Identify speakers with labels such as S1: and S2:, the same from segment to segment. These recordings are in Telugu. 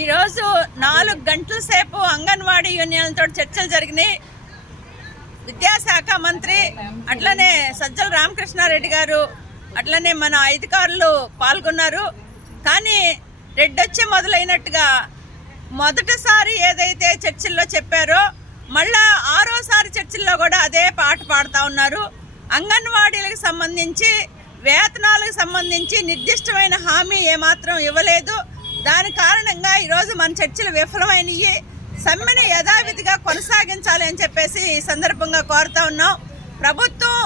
S1: ఈరోజు నాలుగు గంటల సేపు అంగన్వాడీ యూనియన్లతో చర్చలు జరిగినాయి. విద్యాశాఖ మంత్రి అట్లనే సజ్జల రామకృష్ణారెడ్డి గారు అట్లనే మన అధికారులు పాల్గొన్నారు. కానీ రెడ్డొచ్చి మొదలైనట్టుగా మొదటిసారి ఏదైతే చర్చిల్లో చెప్పారో మళ్ళా ఆరోసారి చర్చిల్లో కూడా అదే పాట పాడుతూ ఉన్నారు. అంగన్వాడీలకు సంబంధించి వేతనాలకు సంబంధించి నిర్దిష్టమైన హామీ ఏమాత్రం ఇవ్వలేదు. దాని కారణంగా ఈరోజు మన చర్చలు విఫలమైనవి సమ్మెను యథావిధిగా కొనసాగించాలి అని చెప్పేసి ఈ సందర్భంగా కోరుతా ఉన్నాం. ప్రభుత్వం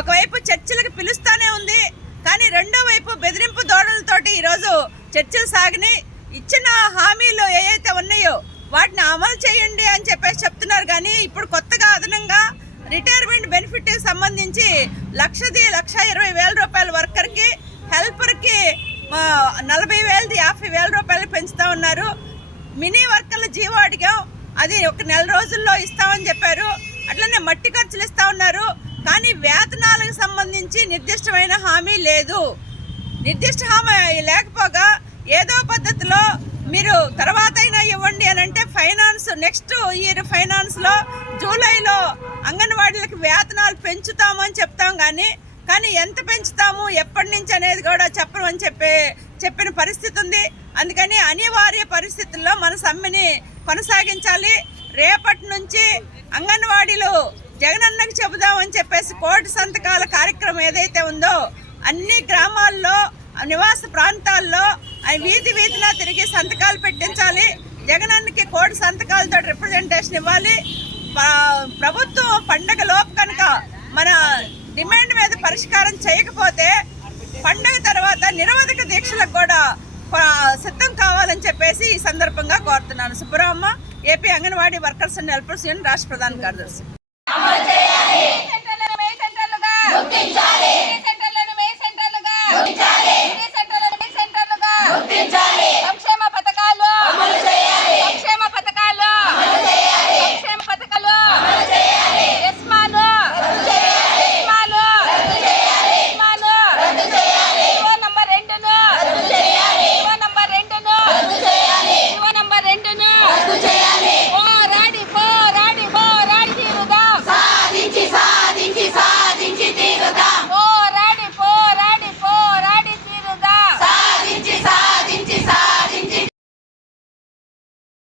S1: ఒకవైపు చర్చలకు పిలుస్తానే ఉంది. కానీ రెండో వైపు బెదిరింపు దోడలతోటి ఈరోజు చర్చలు సాగినాయి. ఇచ్చిన హామీలు ఏవైతే ఉన్నాయో వాటిని అమలు చేయండి అని చెప్పేసి చెప్తున్నారు. కానీ ఇప్పుడు కొత్తగా అదనంగా రిటైర్మెంట్ బెనిఫిట్ సంబంధించి లక్షది లక్ష ఇరవై వేల రూపాయల వర్కర్కి హెల్పర్కి నలభై వేలది యాభై వేల రూపాయలు పెంచుతా ఉన్నారు. మినీ వర్కర్ల జీవో అడిగాం. అది ఒక నెల రోజుల్లో ఇస్తామని చెప్పారు. అట్లనే మట్టి ఖర్చులు ఇస్తా ఉన్నారు. కానీ వేతనాలకు సంబంధించి నిర్దిష్టమైన హామీ లేదు. నిర్దిష్ట హామీ లేకపోగా ఏదో పద్ధతిలో మీరు తర్వాత అయినా ఇవ్వండి అని అంటే ఫైనాన్స్ నెక్స్ట్ ఇయర్ ఫైనాన్స్లో జూలైలో అంగన్వాడీలకు వేతనాలు పెంచుతామని చెప్తాం కానీ కానీ ఎంత పెంచుతాము ఎప్పటి నుంచి అనేది కూడా చెప్పమని చెప్పే చెప్పిన పరిస్థితి ఉంది. అందుకని అనివార్య పరిస్థితుల్లో మన సమ్మెని కొనసాగించాలి. రేపటి నుంచి అంగన్వాడీలు జగనన్నకి చెబుదామని చెప్పేసి కోటి సంతకాల కార్యక్రమం ఏదైతే ఉందో అన్ని గ్రామాల్లో నివాస ప్రాంతాల్లో వీధి వీధిన తిరిగి సంతకాలు పెట్టించాలి. జగనన్నకి కోటి సంతకాలతో రిప్రజెంటేషన్ ఇవ్వాలి. ప్రభుత్వం పండగ లోపు కనుక మన డిమాండ్ మీద పరిష్కారం చేయకపోతే పండగ తర్వాత నిరవధిక దీక్షలకు కూడా సిద్ధం కావాలని చెప్పేసి ఈ సందర్భంగా కోరుతున్నాను. Subbaramma AP anganwadi workers and helpers union రాష్ట్ర ప్రధాన కార్యదర్శి.